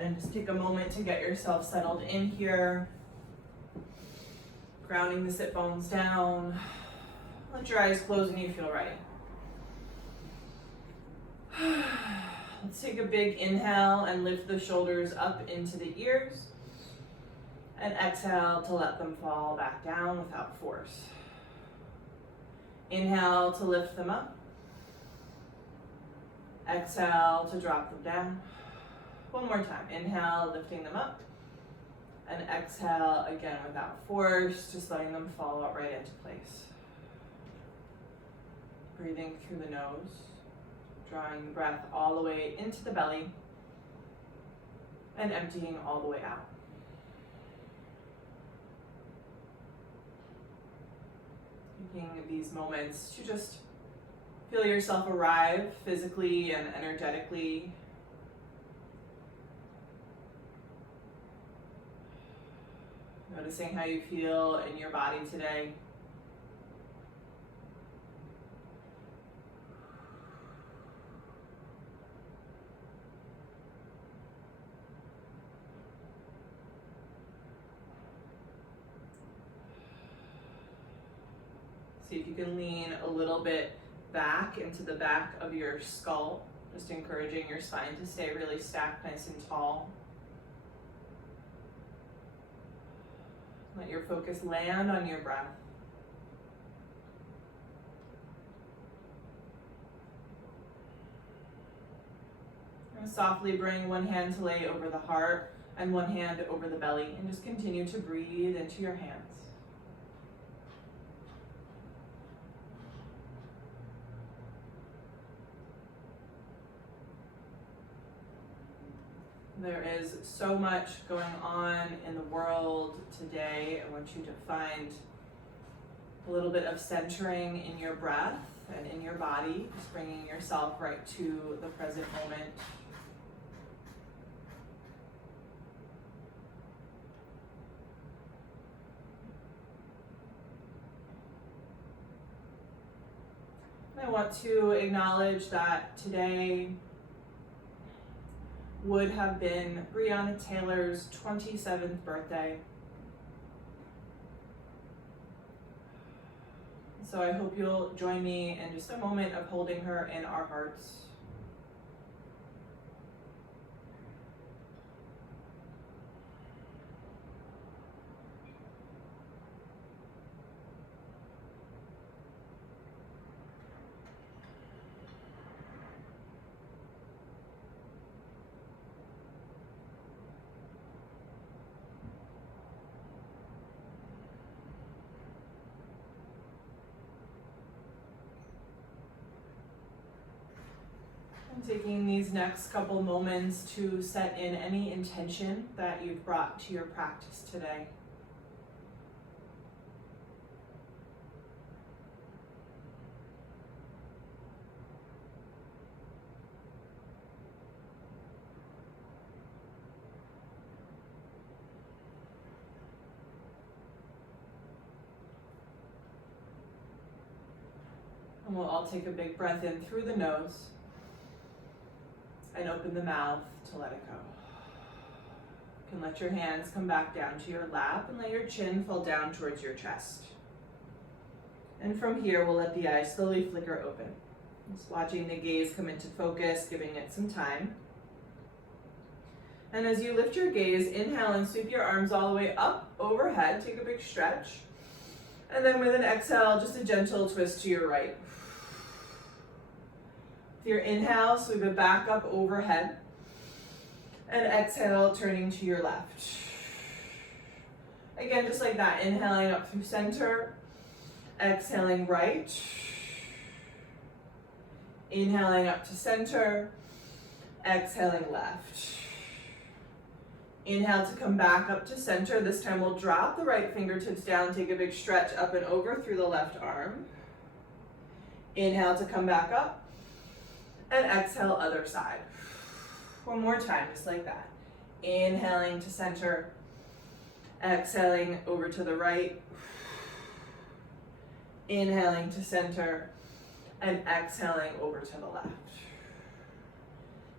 ahead and just take a moment to get yourself settled in here. Grounding the sit bones down. Let your eyes close when you feel ready. Let's take a big inhale and lift the shoulders up into the ears. And exhale to let them fall back down without force. Inhale to lift them up. Exhale to drop them down. One more time. Inhale, lifting them up. And exhale again without force, just letting them fall right into place. Breathing through the nose, drawing the breath all the way into the belly, and emptying all the way out. Taking these moments to just feel yourself arrive physically and energetically. Noticing how you feel in your body today. See if you can lean a little bit back into the back of your skull, just encouraging your spine to stay really stacked nice and tall. Let your focus land on your breath. And softly bring one hand to lay over the heart and one hand over the belly, and just continue to breathe into your hands. There is so much going on in the world today. I want you to find a little bit of centering in your breath and in your body, just bringing yourself right to the present moment. I want to acknowledge that today would have been Breonna Taylor's 27th birthday. So I hope you'll join me in just a moment of holding her in our hearts. Taking these next couple moments to set in any intention that you've brought to your practice today. And we'll all take a big breath in through the nose. And open the mouth to let it go. You can let your hands come back down to your lap and let your chin fall down towards your chest. And from here, we'll let the eyes slowly flicker open. Just watching the gaze come into focus, giving it some time. And as you lift your gaze, inhale and sweep your arms all the way up overhead. Take a big stretch. And then with an exhale, just a gentle twist to your right. With your inhale, sweep it back up overhead. And exhale, turning to your left. Again, just like that, inhaling up through center. Exhaling right. Inhaling up to center. Exhaling left. Inhale to come back up to center. This time we'll drop the right fingertips down, take a big stretch up and over through the left arm. Inhale to come back up. And exhale, other side. One more time, just like that. Inhaling to center. Exhaling over to the right. Inhaling to center. And exhaling over to the left.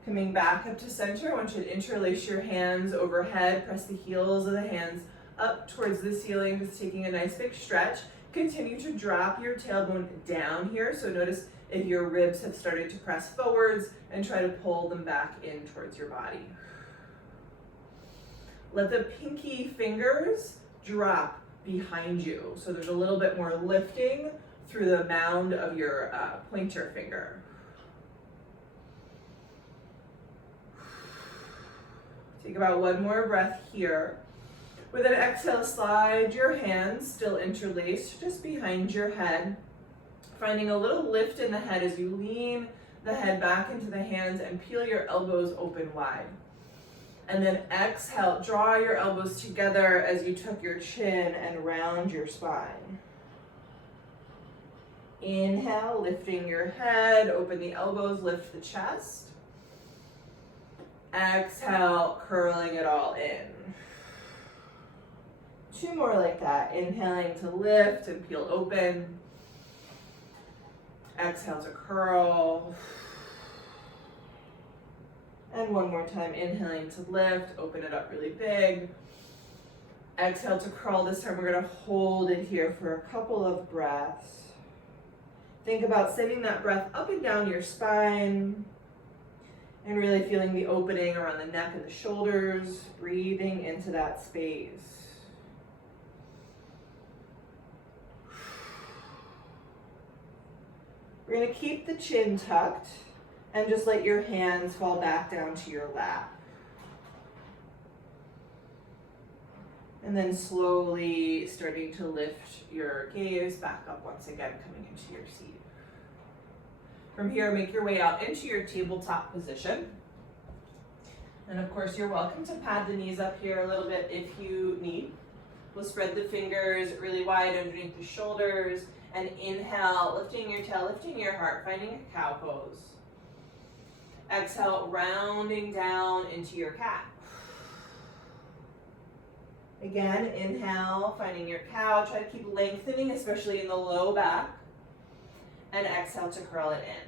Coming back up to center, I want you to interlace your hands overhead, press the heels of the hands up towards the ceiling, just taking a nice big stretch. Continue to drop your tailbone down here, so notice if your ribs have started to press forwards, and try to pull them back in towards your body. Let the pinky fingers drop behind you, so there's a little bit more lifting through the mound of your pointer finger. Take about one more breath here. With an exhale, slide your hands, still interlaced, just behind your head, finding a little lift in the head as you lean the head back into the hands and peel your elbows open wide. And then exhale, draw your elbows together as you tuck your chin and round your spine. Inhale, lifting your head, open the elbows, lift the chest. Exhale, curling it all in. 2 more like that. Inhaling to lift and peel open. Exhale to curl. And 1 more time, inhaling to lift, open it up really big. Exhale to curl. This time we're going to hold it here for a couple of breaths. Think about sending that breath up and down your spine and really feeling the opening around the neck and the shoulders, breathing into that space. We're going to keep the chin tucked and just let your hands fall back down to your lap. And then slowly starting to lift your gaze back up once again, coming into your seat. From here, make your way out into your tabletop position. And of course, you're welcome to pad the knees up here a little bit if you need. We'll spread the fingers really wide underneath the shoulders. And inhale, lifting your tail, lifting your heart, finding a cow pose. Exhale, rounding down into your cat. Again, inhale, finding your cow. Try to keep lengthening, especially in the low back. And exhale to curl it in.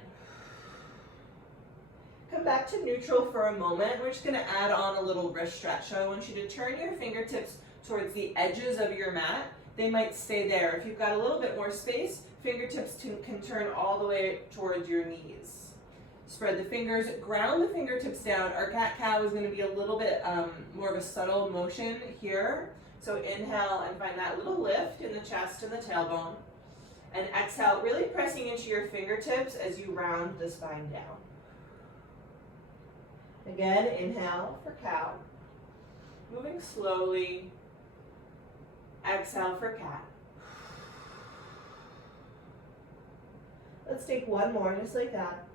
Come back to neutral for a moment. We're just going to add on a little wrist stretch. So I want you to turn your fingertips towards the edges of your mat. They might stay there. If you've got a little bit more space, fingertips can turn all the way towards your knees. Spread the fingers, ground the fingertips down. Our cat-cow is going to be a little bit more of a subtle motion here. So inhale and find that little lift in the chest and the tailbone. And exhale, really pressing into your fingertips as you round the spine down. Again, inhale for cow. Moving slowly. Exhale for cat. Let's take 1 more, just like that.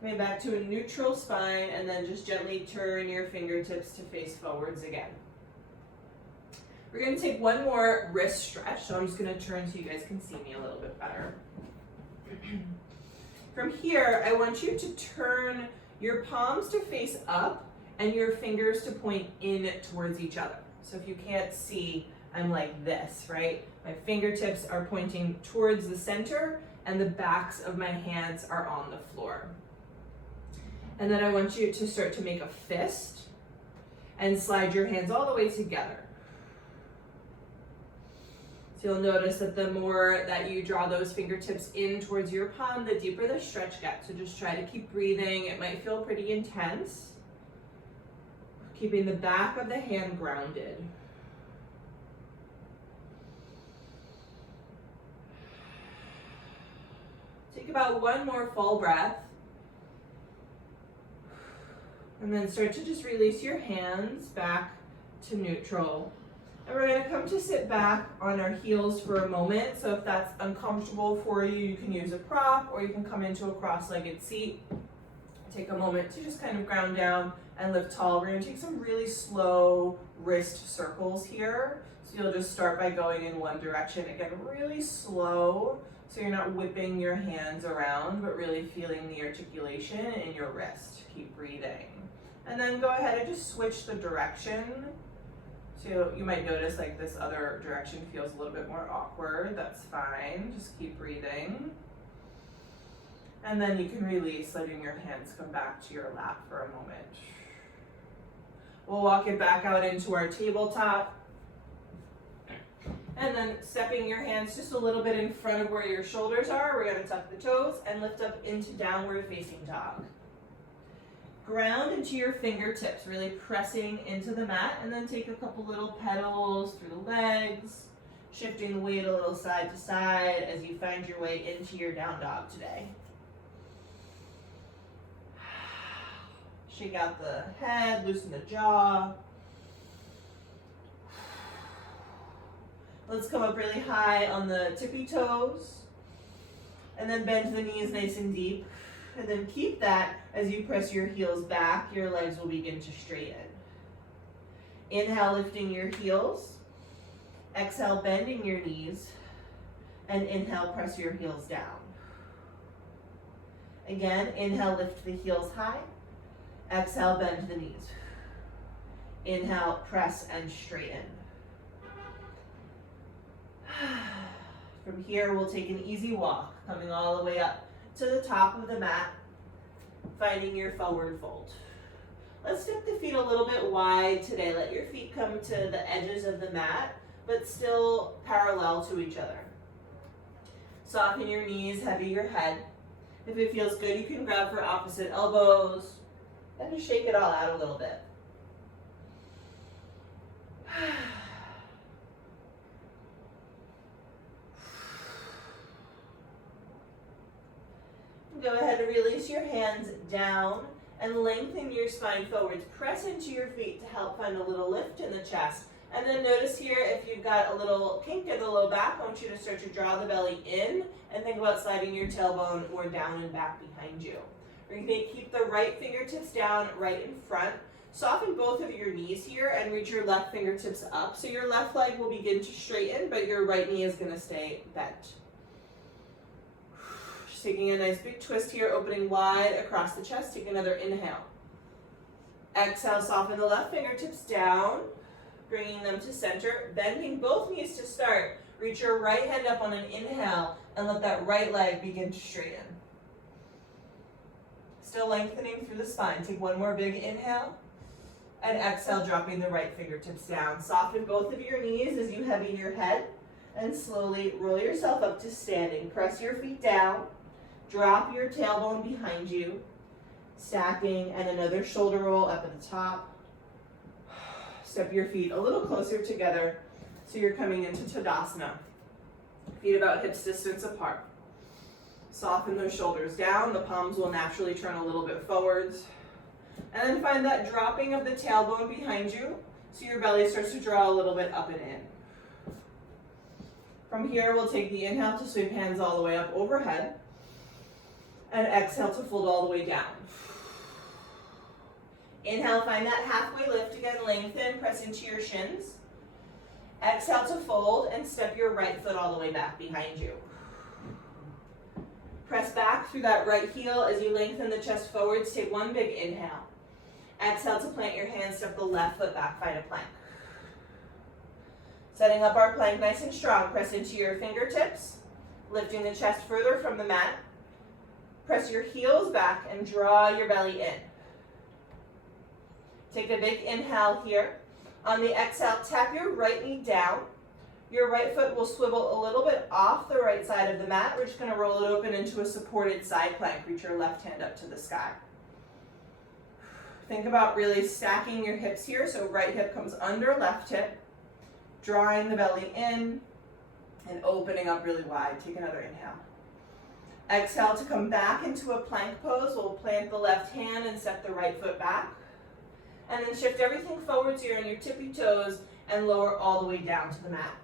Coming back to a neutral spine, and then just gently turn your fingertips to face forwards again. We're going to take 1 more wrist stretch, so I'm just going to turn so you guys can see me a little bit better. From here, I want you to turn your palms to face up and your fingers to point in towards each other. So if you can't see, I'm like this, right? My fingertips are pointing towards the center and the backs of my hands are on the floor. And then I want you to start to make a fist and slide your hands all the way together. So you'll notice that the more that you draw those fingertips in towards your palm, the deeper the stretch gets. So just try to keep breathing. It might feel pretty intense. Keeping the back of the hand grounded. Take about 1 more full breath. And then start to just release your hands back to neutral. And we're going to come to sit back on our heels for a moment. So if that's uncomfortable for you, you can use a prop or you can come into a cross-legged seat. Take a moment to just kind of ground down and lift tall. We're going to take some really slow wrist circles here. So you'll just start by going in one direction. Again, really slow. So you're not whipping your hands around, but really feeling the articulation in your wrist. Keep breathing. And then go ahead and just switch the direction. So you might notice like this other direction feels a little bit more awkward. That's fine. Just keep breathing. And then you can release, letting your hands come back to your lap for a moment. We'll walk it back out into our tabletop. And then stepping your hands just a little bit in front of where your shoulders are. We're going to tuck the toes and lift up into downward facing dog. Ground into your fingertips, really pressing into the mat, and then take a couple little pedals through the legs, shifting the weight a little side to side as you find your way into your down dog today. Shake out the head, loosen the jaw. Let's come up really high on the tippy toes, and then bend the knees nice and deep. And then keep that as you press your heels back, your legs will begin to straighten. Inhale, lifting your heels. Exhale, bending your knees. And inhale, press your heels down. Again, inhale, lift the heels high. Exhale, bend the knees. Inhale, press and straighten. From here, we'll take an easy walk, coming all the way up to the top of the mat, finding your forward fold. Let's step the feet a little bit wide today. Let your feet come to the edges of the mat, but still parallel to each other. Soften your knees, heavy your head. If it feels good, you can grab for opposite elbows and just shake it all out a little bit. Go ahead and release your hands down and lengthen your spine forwards. Press into your feet to help find a little lift in the chest. And then notice here, if you've got a little kink in the low back, I want you to start to draw the belly in and think about sliding your tailbone more down and back behind you. We're going to keep the right fingertips down right in front. Soften both of your knees here and reach your left fingertips up. So your left leg will begin to straighten, but your right knee is going to stay bent. Just taking a nice big twist here, opening wide across the chest. Take another inhale. Exhale, soften the left fingertips down, bringing them to center, bending both knees to start. Reach your right hand up on an inhale and let that right leg begin to straighten. Still lengthening through the spine. Take one more big inhale. And exhale, dropping the right fingertips down. Soften both of your knees as you heavy your head. And slowly roll yourself up to standing. Press your feet down. Drop your tailbone behind you. Stacking, and another shoulder roll up at the top. Step your feet a little closer together so you're coming into Tadasana. Feet about hips distance apart. Soften those shoulders down. The palms will naturally turn a little bit forwards. And then find that dropping of the tailbone behind you so your belly starts to draw a little bit up and in. From here, we'll take the inhale to sweep hands all the way up overhead. And exhale to fold all the way down. Inhale, find that halfway lift again, lengthen, press into your shins. Exhale to fold and step your right foot all the way back behind you. Press back through that right heel as you lengthen the chest forwards. Take one big inhale. Exhale to plant your hands, step the left foot back, find a plank. Setting up our plank nice and strong. Press into your fingertips, lifting the chest further from the mat. Press your heels back and draw your belly in. Take a big inhale here. On the exhale, tap your right knee down. Your right foot will swivel a little bit off the right side of the mat. We're just going to roll it open into a supported side plank. Reach your left hand up to the sky. Think about really stacking your hips here. So right hip comes under left hip, drawing the belly in and opening up really wide. Take another inhale. Exhale to come back into a plank pose. We'll plant the left hand and step the right foot back. And then shift everything forwards here on your tippy toes and lower all the way down to the mat.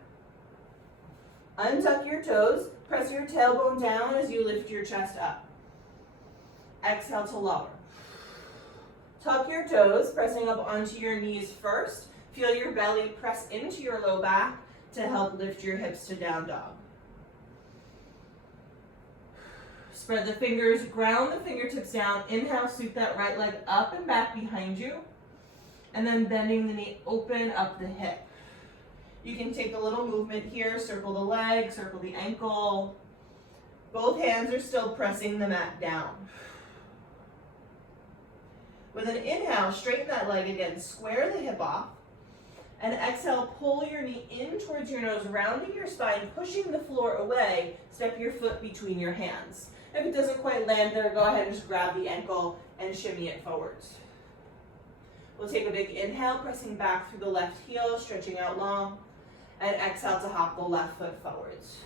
Untuck your toes, press your tailbone down as you lift your chest up. Exhale to lower. Tuck your toes, pressing up onto your knees first. Feel your belly press into your low back to help lift your hips to down dog. Spread the fingers, ground the fingertips down. Inhale, sweep that right leg up and back behind you. And then bending the knee, open up the hip. You can take a little movement here, circle the leg, circle the ankle. Both hands are still pressing the mat down. With an inhale, straighten that leg again, square the hip off. And exhale, pull your knee in towards your nose, rounding your spine, pushing the floor away. Step your foot between your hands. If it doesn't quite land there, go ahead and just grab the ankle and shimmy it forwards. We'll take a big inhale, pressing back through the left heel, stretching out long. And exhale to hop the left foot forwards.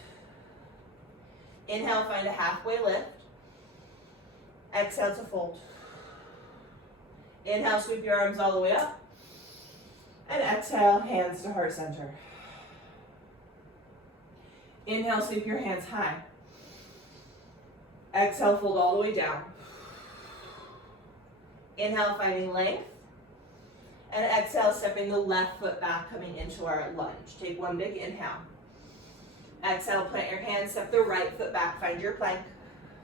Inhale, find a halfway lift. Exhale to fold. Inhale, sweep your arms all the way up. And exhale, hands to heart center. Inhale, sweep your hands high. Exhale, fold all the way down. Inhale, finding length. And exhale, stepping the left foot back, coming into our lunge. Take one big inhale. Exhale, plant your hands, step the right foot back, find your plank.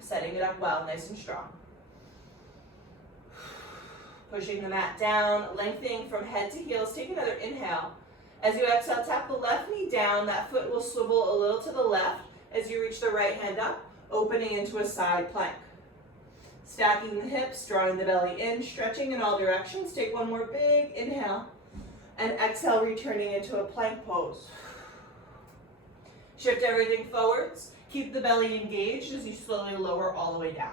Setting it up well, nice and strong. Pushing the mat down, lengthening from head to heels. Take another inhale. As you exhale, tap the left knee down. That foot will swivel a little to the left as you reach the right hand up, opening into a side plank. Stacking the hips, drawing the belly in, stretching in all directions. Take one more big inhale. And exhale, returning into a plank pose. Shift everything forwards. Keep the belly engaged as you slowly lower all the way down.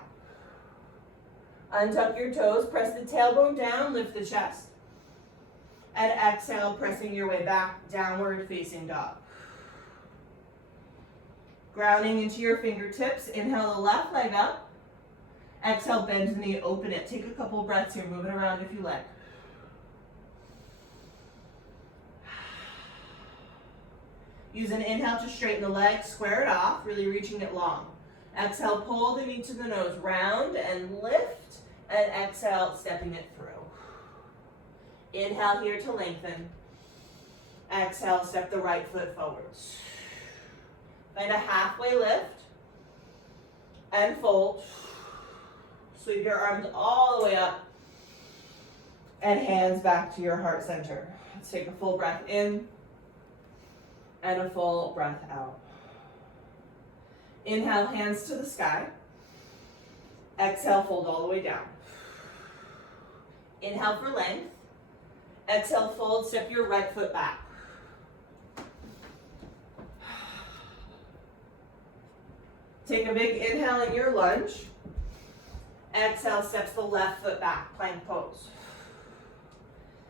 Untuck your toes, press the tailbone down, lift the chest. And exhale, pressing your way back, downward facing dog. Grounding into your fingertips, inhale the left leg up. Exhale, bend the knee, open it. Take a couple breaths here, move it around if you like. Use an inhale to straighten the leg, square it off, really reaching it long. Exhale, pull the knee to the nose, round and lift, and exhale, stepping it through. Inhale here to lengthen. Exhale, step the right foot forwards. Find a halfway lift, and fold. Sweep your arms all the way up, and hands back to your heart center. Let's take a full breath in, and a full breath out. Inhale, hands to the sky. Exhale, fold all the way down. Inhale for length. Exhale, fold, step your right foot back. Take a big inhale in your lunge. Exhale, steps the left foot back, plank pose.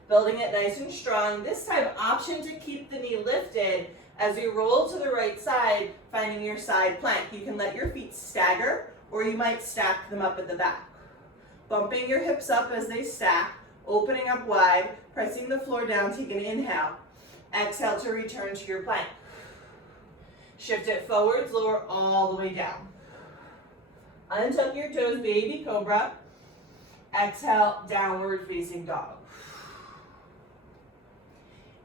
Building it nice and strong. This time, option to keep the knee lifted as you roll to the right side, finding your side plank. You can let your feet stagger, or you might stack them up at the back. Bumping your hips up as they stack, opening up wide, pressing the floor down, take an inhale. Exhale to return to your plank. Shift it forwards, lower all the way down. Untuck your toes, baby cobra. Exhale, downward facing dog.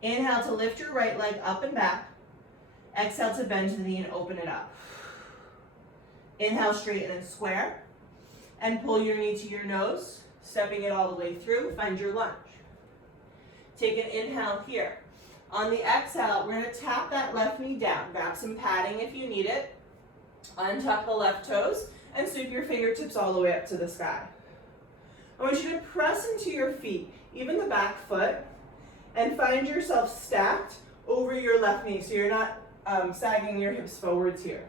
Inhale to lift your right leg up and back. Exhale to bend the knee and open it up. Inhale, straighten and square. And pull your knee to your nose, stepping it all the way through. Find your lunge. Take an inhale here. On the exhale, we're going to tap that left knee down. Grab some padding if you need it. Untuck the left toes and sweep your fingertips all the way up to the sky. I want you to press into your feet, even the back foot, and find yourself stacked over your left knee so you're not sagging your hips forwards here.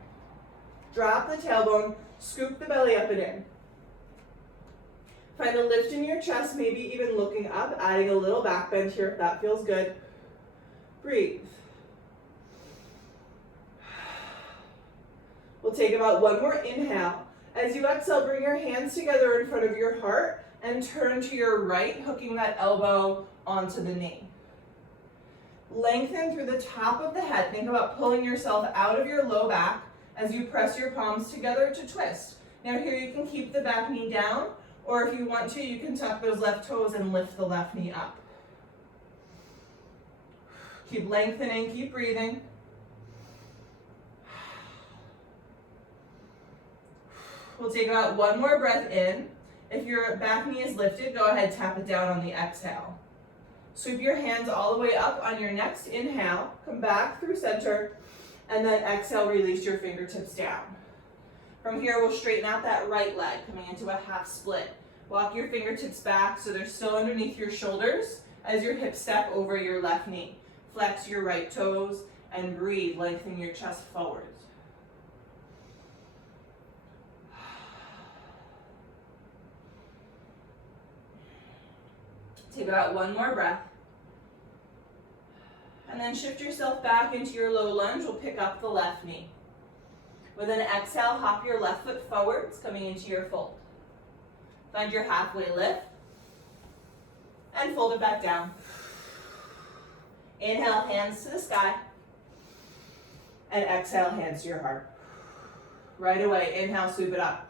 Drop the tailbone, scoop the belly up and in. Find a lift in your chest, maybe even looking up, adding a little back bend here if that feels good. Breathe. We'll take about one more inhale. As you exhale, bring your hands together in front of your heart and turn to your right, hooking that elbow onto the knee. Lengthen through the top of the head. Think about pulling yourself out of your low back as you press your palms together to twist. Now here you can keep the back knee down, or if you want to, you can tuck those left toes and lift the left knee up. Keep lengthening, keep breathing. We'll take about one more breath in. If your back knee is lifted, go ahead, tap it down on the exhale. Sweep your hands all the way up on your next inhale. Come back through center. And then exhale, release your fingertips down. From here, we'll straighten out that right leg, coming into a half split. Walk your fingertips back so they're still underneath your shoulders as your hips step over your left knee. Flex your right toes and breathe, lengthen your chest forwards. Take about one more breath. And then shift yourself back into your low lunge. We'll pick up the left knee. With an exhale, hop your left foot forwards, coming into your fold. Find your halfway lift. And fold it back down. Inhale, hands to the sky. And exhale, hands to your heart. Right away, inhale, sweep it up.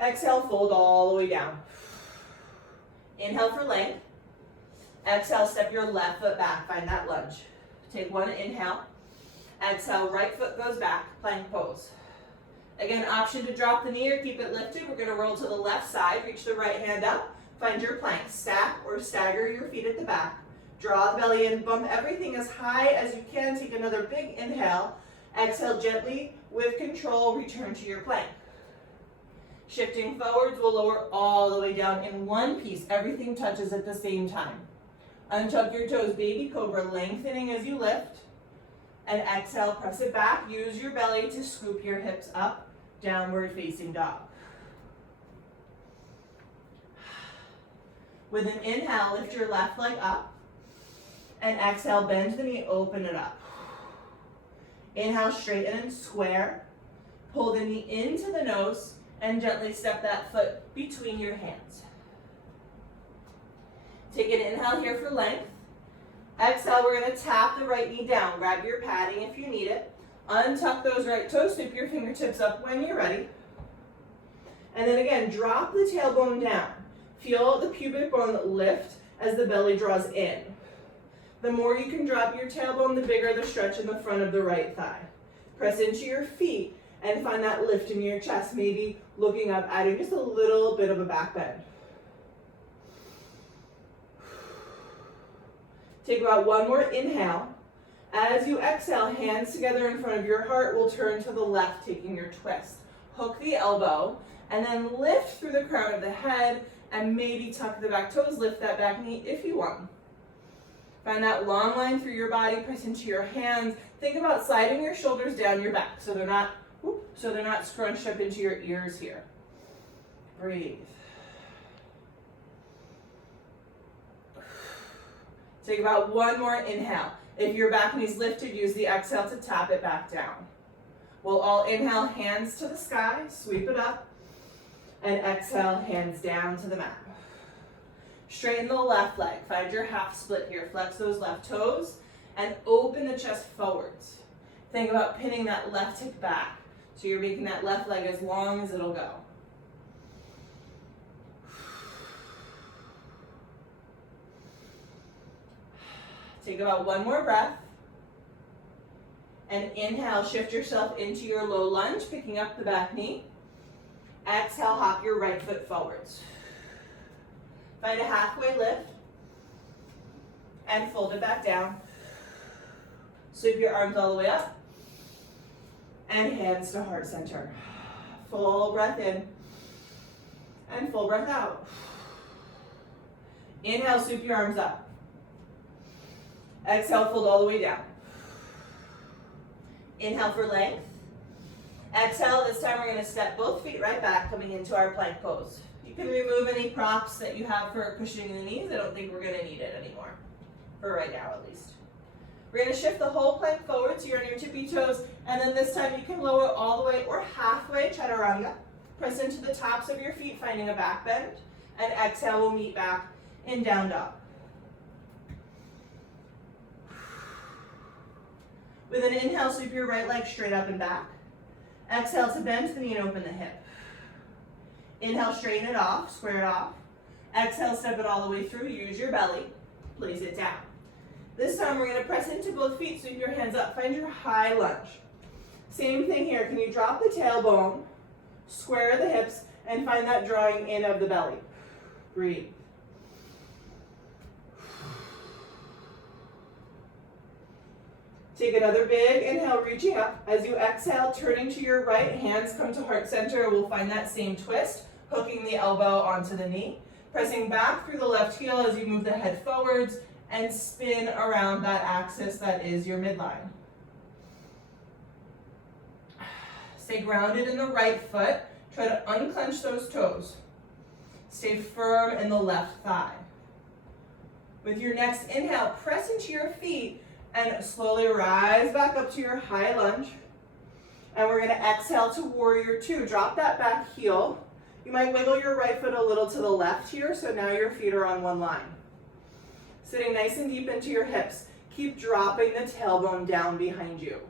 Exhale, fold all the way down. Inhale for length. Exhale, step your left foot back, find that lunge. Take one inhale. Exhale, right foot goes back, plank pose. Again, option to drop the knee or keep it lifted. We're gonna roll to the left side, reach the right hand up, find your plank. Stack or stagger your feet at the back. Draw the belly in, bump everything as high as you can. Take another big inhale. Exhale gently, with control, return to your plank. Shifting forwards, we'll lower all the way down in one piece. Everything touches at the same time. Untuck your toes, baby cobra, lengthening as you lift. And exhale, press it back. Use your belly to scoop your hips up, downward facing dog. With an inhale, lift your left leg up. And exhale, bend the knee, open it up. Inhale, straighten and square. Pull the knee into the nose and gently step that foot between your hands. Take an inhale here for length. Exhale, we're going to tap the right knee down. Grab your padding if you need it. Untuck those right toes, sweep your fingertips up when you're ready. And then again, drop the tailbone down. Feel the pubic bone lift as the belly draws in. The more you can drop your tailbone, the bigger the stretch in the front of the right thigh. Press into your feet and find that lift in your chest, maybe looking up, adding just a little bit of a back bend. Take about one more inhale. As you exhale, hands together in front of your heart, we'll turn to the left, taking your twist. Hook the elbow, and then lift through the crown of the head, and maybe tuck the back toes, lift that back knee if you want. Find that long line through your body, press into your hands. Think about sliding your shoulders down your back so they're not scrunched up into your ears here. Breathe. Take about one more inhale. If your back knee's lifted, use the exhale to tap it back down. We'll all inhale, hands to the sky, sweep it up, and exhale, hands down to the mat. Straighten the left leg. Find your half split here. Flex those left toes and open the chest forwards. Think about pinning that left hip back. So you're making that left leg as long as it'll go. Take about one more breath. And inhale, shift yourself into your low lunge, picking up the back knee. Exhale, hop your right foot forwards. Find a halfway lift. And fold it back down. Sweep your arms all the way up. And hands to heart center. Full breath in. And full breath out. Inhale, sweep your arms up. Exhale, fold all the way down. Inhale for length. Exhale, this time we're going to step both feet right back, coming into our plank pose. You can remove any props that you have for cushioning the knees. I don't think we're going to need it anymore, for right now at least. We're going to shift the whole plank forward so you're on your tippy toes, and then this time you can lower all the way or halfway, chaturanga. Press into the tops of your feet, finding a back bend, and exhale, we'll meet back in down dog. With an inhale, sweep your right leg straight up and back. Exhale to bend the knee and open the hip. Inhale, straighten it off, square it off. Exhale, step it all the way through. Use your belly. Place it down. This time we're going to press into both feet, sweep your hands up. Find your high lunge. Same thing here. Can you drop the tailbone, square the hips, and find that drawing in of the belly? Breathe. Take another big inhale, reaching up. As you exhale, turning to your right, hands come to heart center. We'll find that same twist, hooking the elbow onto the knee. Pressing back through the left heel as you move the head forwards and spin around that axis that is your midline. Stay grounded in the right foot. Try to unclench those toes. Stay firm in the left thigh. With your next inhale, press into your feet and slowly rise back up to your high lunge. And we're going to exhale to warrior two. Drop that back heel. You might wiggle your right foot a little to the left here, so now your feet are on one line. Sitting nice and deep into your hips. Keep dropping the tailbone down behind you.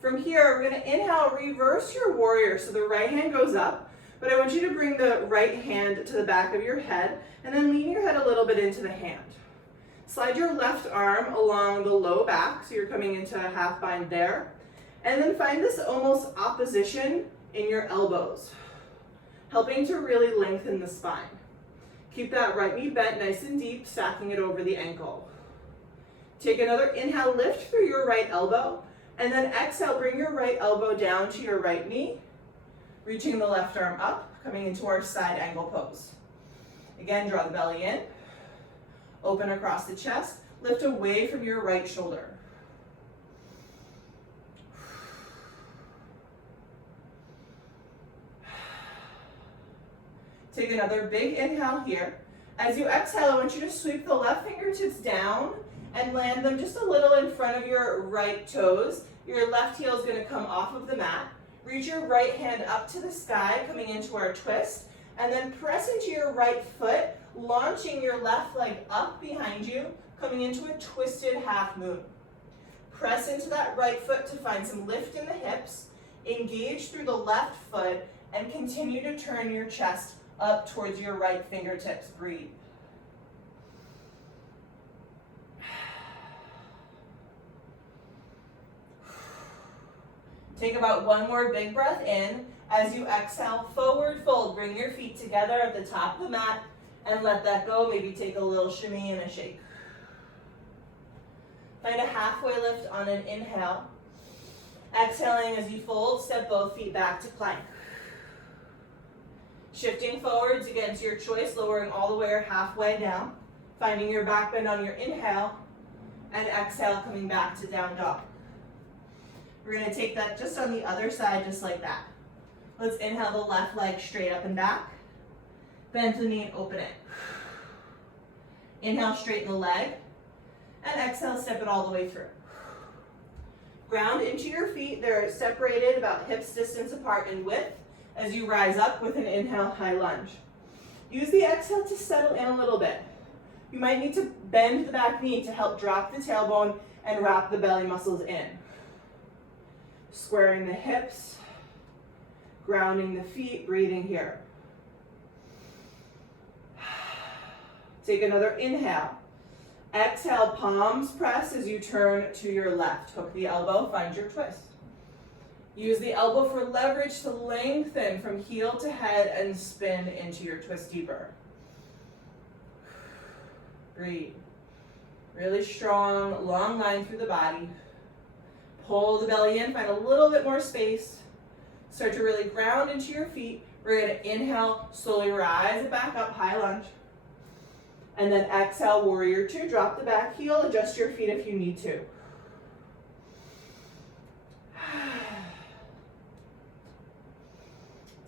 From here, we're going to inhale, reverse your warrior. So the right hand goes up, but I want you to bring the right hand to the back of your head and then lean your head a little bit into the hand. Slide your left arm along the low back, so you're coming into a half bind there. And then find this almost opposition in your elbows, helping to really lengthen the spine. Keep that right knee bent nice and deep, stacking it over the ankle. Take another inhale, lift through your right elbow, and then exhale, bring your right elbow down to your right knee, reaching the left arm up, coming into our side angle pose. Again, draw the belly in, open across the chest, lift away from your right shoulder. Take another big inhale here. As you exhale, I want you to sweep the left fingertips down and land them just a little in front of your right toes. Your left heel is going to come off of the mat. Reach your right hand up to the sky, coming into our twist, and then press into your right foot, launching your left leg up behind you, coming into a twisted half moon. Press into that right foot to find some lift in the hips, engage through the left foot, and continue to turn your chest up towards your right fingertips. Breathe. Take about one more big breath in. As you exhale, forward fold. Bring your feet together at the top of the mat and let that go. Maybe take a little shimmy and a shake. Find a halfway lift on an inhale. Exhaling as you fold, step both feet back to plank. Shifting forwards, again, it's your choice, lowering all the way or halfway down. Finding your back bend on your inhale, and exhale, coming back to down dog. We're going to take that just on the other side, just like that. Let's inhale the left leg straight up and back. Bend the knee and open it. Inhale, straighten the leg. And exhale, step it all the way through. Ground into your feet. They're separated about hips distance apart in width as you rise up with an inhale, high lunge. Use the exhale to settle in a little bit. You might need to bend the back knee to help drop the tailbone and wrap the belly muscles in. Squaring the hips, grounding the feet, breathing here. Take another inhale. Exhale, palms press as you turn to your left. Hook the elbow, find your twist. Use the elbow for leverage to lengthen from heel to head and spin into your twist deeper. Breathe. Really strong, long line through the body. Pull the belly in, find a little bit more space. Start to really ground into your feet. We're going to inhale, slowly rise it back up, high lunge. And then exhale, warrior two. Drop the back heel, adjust your feet if you need to.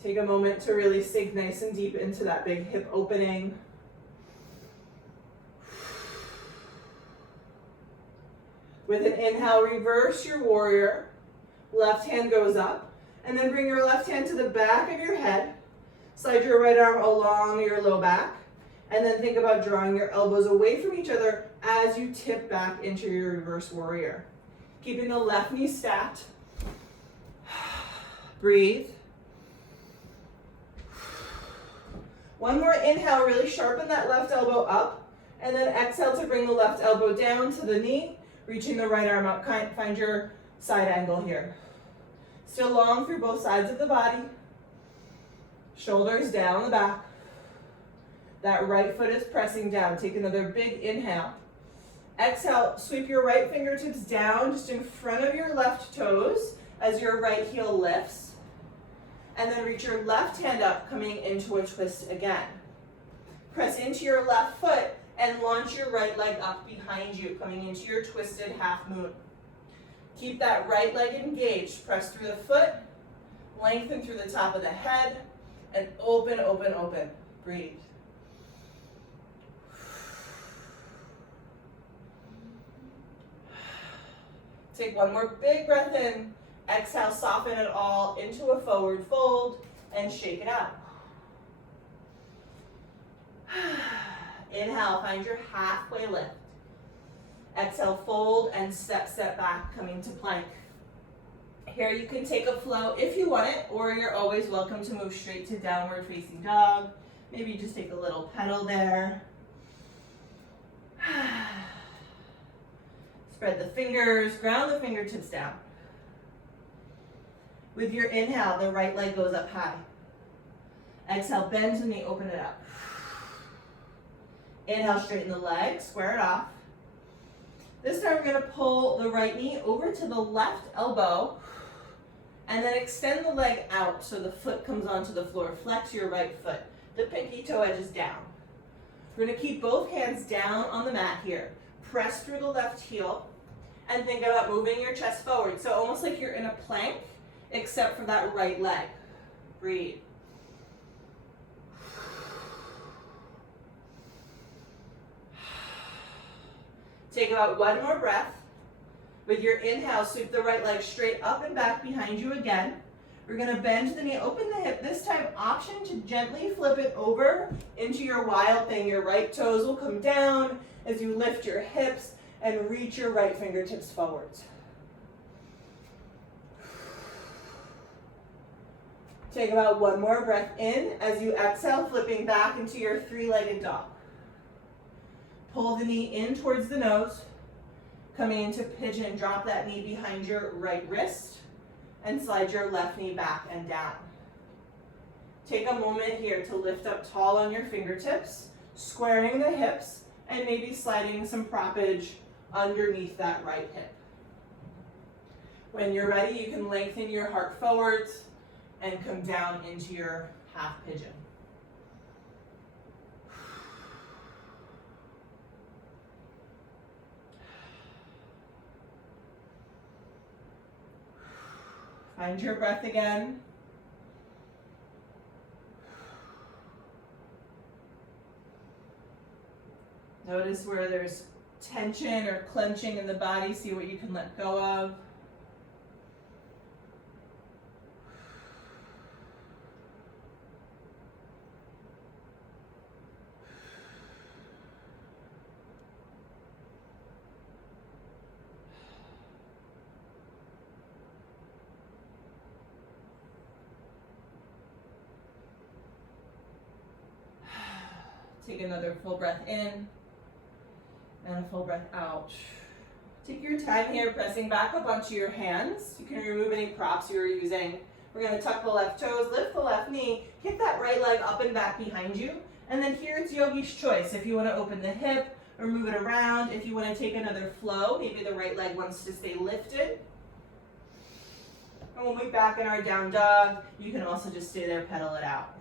Take a moment to really sink nice and deep into that big hip opening. With an inhale, reverse your warrior. Left hand goes up. And then bring your left hand to the back of your head. Slide your right arm along your low back. And then think about drawing your elbows away from each other as you tip back into your reverse warrior. Keeping the left knee stacked. Breathe. One more inhale, really sharpen that left elbow up. And then exhale to bring the left elbow down to the knee. Reaching the right arm out, find your side angle here. Still long through both sides of the body. Shoulders down the back. That right foot is pressing down. Take another big inhale. Exhale, sweep your right fingertips down just in front of your left toes as your right heel lifts. And then reach your left hand up, coming into a twist again. Press into your left foot and launch your right leg up behind you, coming into your twisted half moon. Keep that right leg engaged. Press through the foot, lengthen through the top of the head, and open, open, open. Breathe. Take one more big breath in. Exhale, soften it all into a forward fold and shake it out. Inhale, find your halfway lift. Exhale, fold and step back, coming to plank. Here you can take a flow if you want it, or you're always welcome to move straight to downward facing dog. Maybe just take a little pedal there. Spread the fingers, ground the fingertips down. With your inhale, the right leg goes up high. Exhale, bend the knee, open it up. Inhale, straighten the leg, square it off. This time we're going to pull the right knee over to the left elbow and then extend the leg out so the foot comes onto the floor. Flex your right foot. The pinky toe edge is down. We're going to keep both hands down on the mat here. Press through the left heel and think about moving your chest forward. So almost like you're in a plank, except for that right leg. Breathe. Take about one more breath. With your inhale, sweep the right leg straight up and back behind you again. We're going to bend the knee, open the hip. This time, option to gently flip it over into your wild thing. Your right toes will come down as you lift your hips and reach your right fingertips forwards. Take about one more breath in as you exhale, flipping back into your three-legged dog. Pull the knee in towards the nose, coming into pigeon. Drop that knee behind your right wrist and slide your left knee back and down. Take a moment here to lift up tall on your fingertips, squaring the hips, and maybe sliding some proppage underneath that right hip. When you're ready, you can lengthen your heart forwards and come down into your half pigeon. Find your breath again. Notice where there's tension or clenching in the body. See what you can let go of. Take another full breath in and a full breath out. Take your time here, pressing back up onto your hands. You can remove any props you were using. We're going to tuck the left toes, lift the left knee, kick that right leg up and back behind you. And then here it's yogi's choice. If you want to open the hip or move it around, if you want to take another flow, maybe the right leg wants to stay lifted. And when we back in our down dog, you can also just stay there, pedal it out.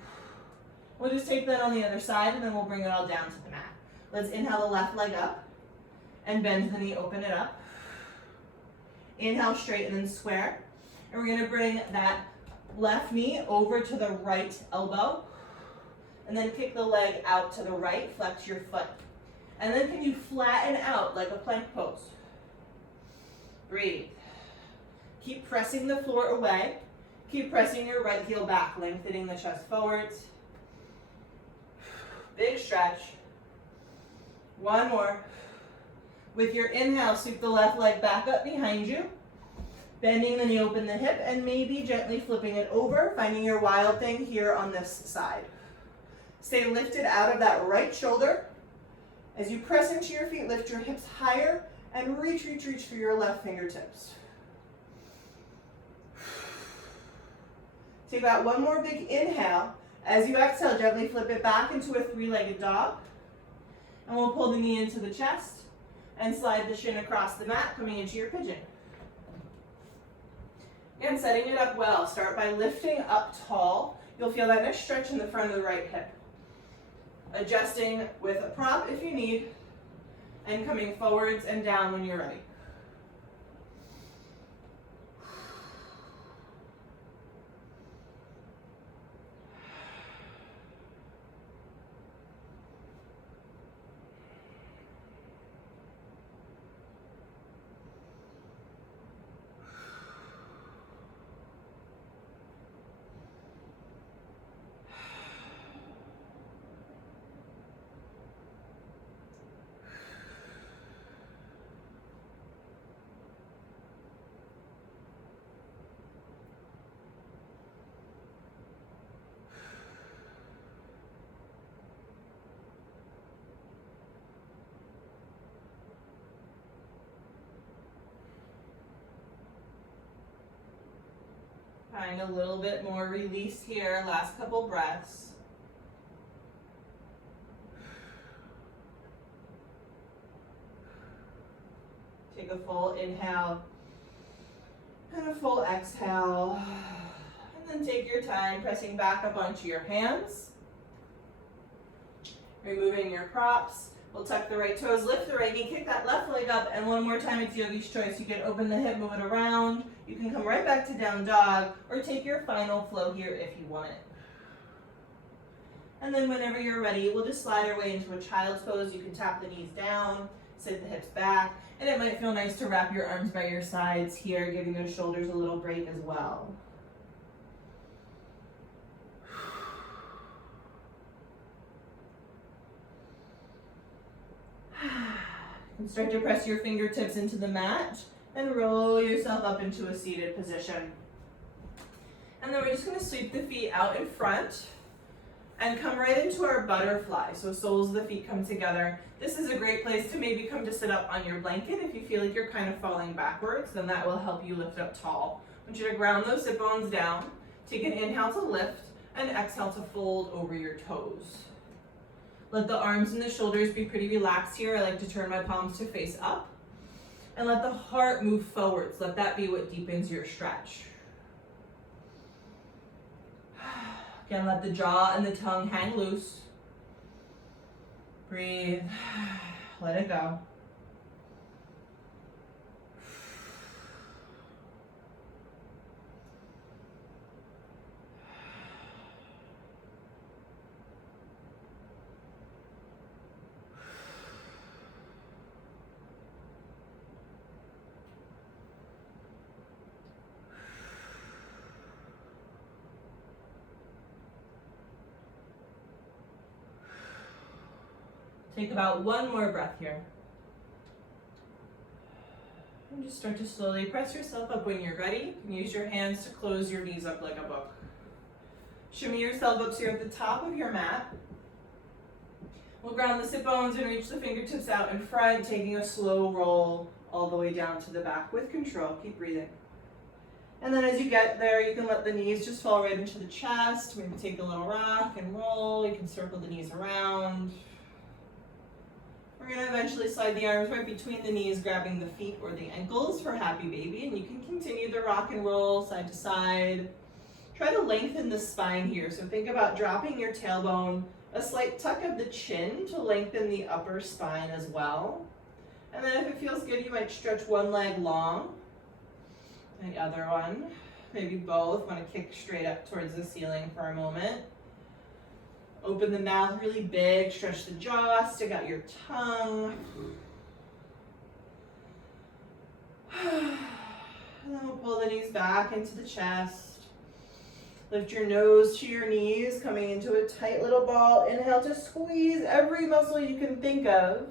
We'll just take that on the other side and then we'll bring it all down to the mat. Let's inhale the left leg up and bend the knee, open it up. Inhale, straighten and square. And we're going to bring that left knee over to the right elbow. And then kick the leg out to the right, flex your foot. And then can you flatten out like a plank pose? Breathe. Keep pressing the floor away. Keep pressing your right heel back, lengthening the chest forwards. Big stretch. One more. With your inhale, sweep the left leg back up behind you. Bending the knee, open the hip, and maybe gently flipping it over, finding your wild thing here on this side. Stay lifted out of that right shoulder. As you press into your feet, lift your hips higher and reach through your left fingertips. Take about one more big inhale As you exhale, gently flip it back into a three-legged dog. And we'll pull the knee into the chest and slide the shin across the mat, coming into your pigeon. Again, setting it up well. Start by lifting up tall. You'll feel that nice stretch in the front of the right hip. Adjusting with a prop if you need, and coming forwards and down when you're ready. Find a little bit more release here, last couple breaths. Take a full inhale and a full exhale. And then take your time, pressing back up onto your hands. Removing your props. We'll tuck the right toes, lift the right knee, kick that left leg up, and one more time, it's yogi's choice. You can open the hip, move it around. You can come right back to down dog, or take your final flow here if you want it. And then whenever you're ready, we'll just slide our way into a child's pose. You can tap the knees down, sit the hips back, and it might feel nice to wrap your arms by your sides here, giving those shoulders a little break as well. And start to press your fingertips into the mat and roll yourself up into a seated position. And then we're just going to sweep the feet out in front and come right into our butterfly. So soles of the feet come together. This is a great place to maybe come to sit up on your blanket. If you feel like you're kind of falling backwards, then that will help you lift up tall. I want you to ground those sit bones down. Take an inhale to lift and exhale to fold over your toes. Let the arms and the shoulders be pretty relaxed here. I like to turn my palms to face up. And let the heart move forwards. Let that be what deepens your stretch. Again, let the jaw and the tongue hang loose. Breathe. Let it go. Take about one more breath here. And just start to slowly press yourself up when you're ready. You can use your hands to close your knees up like a book. Shimmy yourself up so you're at the top of your mat. We'll ground the sit bones and reach the fingertips out in front, taking a slow roll all the way down to the back with control. Keep breathing. And then as you get there, you can let the knees just fall right into the chest. Maybe take a little rock and roll. You can circle the knees around. We're going to eventually slide the arms right between the knees, grabbing the feet or the ankles for happy baby. And you can continue the rock and roll side to side. Try to lengthen the spine here. So think about dropping your tailbone, a slight tuck of the chin to lengthen the upper spine as well. And then if it feels good, you might stretch one leg long. The other one, maybe both. Want to kick straight up towards the ceiling for a moment. Open the mouth really big, stretch the jaw, stick out your tongue. And then we'll pull the knees back into the chest. Lift your nose to your knees, coming into a tight little ball. Inhale to squeeze every muscle you can think of.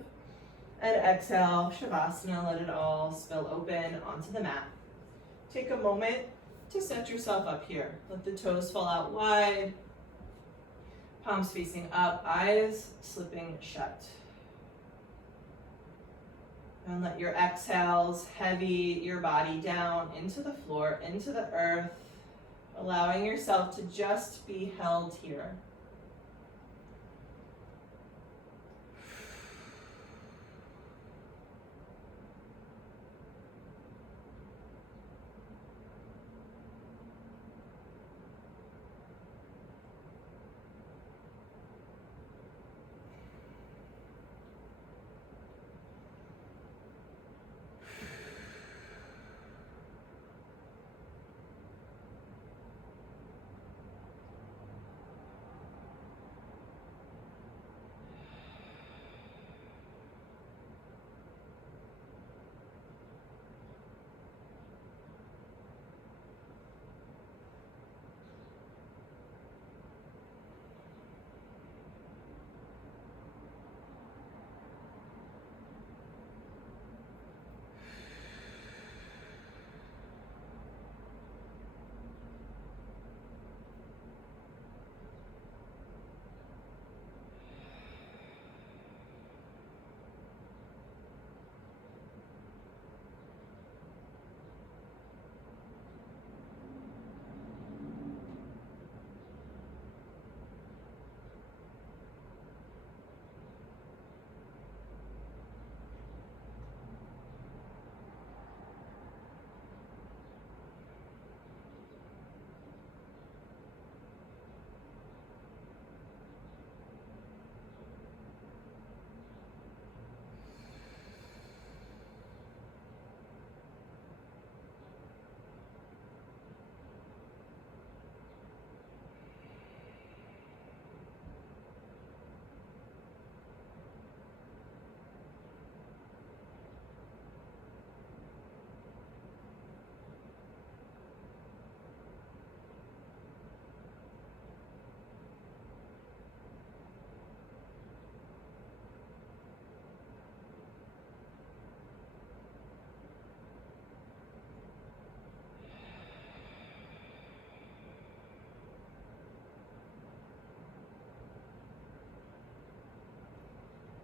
And exhale, Shavasana, let it all spill open onto the mat. Take a moment to set yourself up here. Let the toes fall out wide. Palms facing up, eyes slipping shut. And let your exhales heavy your body down into the floor, into the earth, Allowing yourself to just be held here.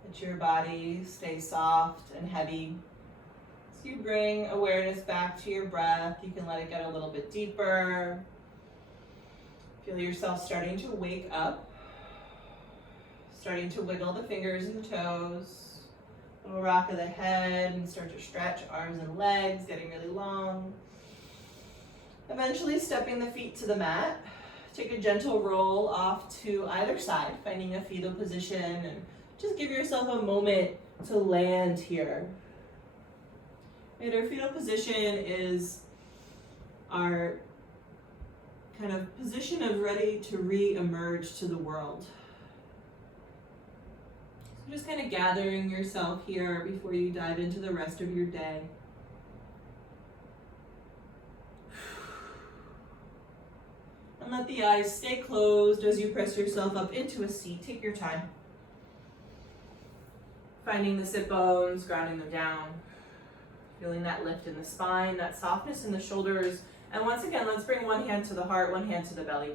Let your body stay soft and heavy. So you bring awareness back to your breath. You can let it get a little bit deeper. Feel yourself starting to wake up. Starting to wiggle the fingers and toes. Little rock of the head and start to stretch arms and legs, getting really long. Eventually stepping the feet to the mat. Take a gentle roll off to either side, finding a fetal position, and just give yourself a moment to land here. And our fetal position is our kind of position of ready to re-emerge to the world. So just kind of gathering yourself here before you dive into the rest of your day. And let the eyes stay closed as you press yourself up into a seat. Take your time. Finding the sit bones, grounding them down. Feeling that lift in the spine, that softness in the shoulders. And once again, let's bring one hand to the heart, one hand to the belly.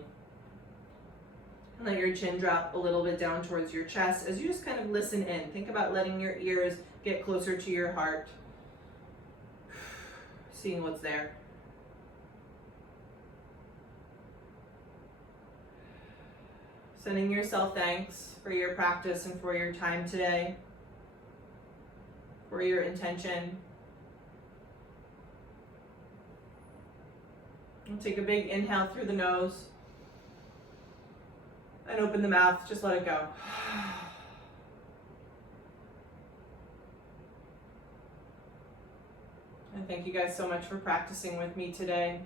And let your chin drop a little bit down towards your chest as you just kind of listen in. Think about letting your ears get closer to your heart. Seeing what's there. Sending yourself thanks for your practice and for your time today. For your intention. And take a big inhale through the nose. And open the mouth, just let it go. And thank you guys so much for practicing with me today.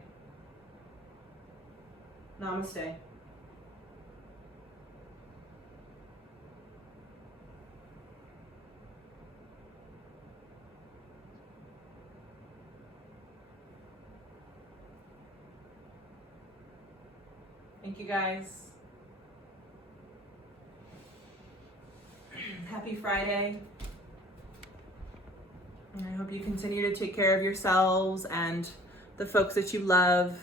Namaste. Thank you guys. Happy Friday. And I hope you continue to take care of yourselves and the folks that you love.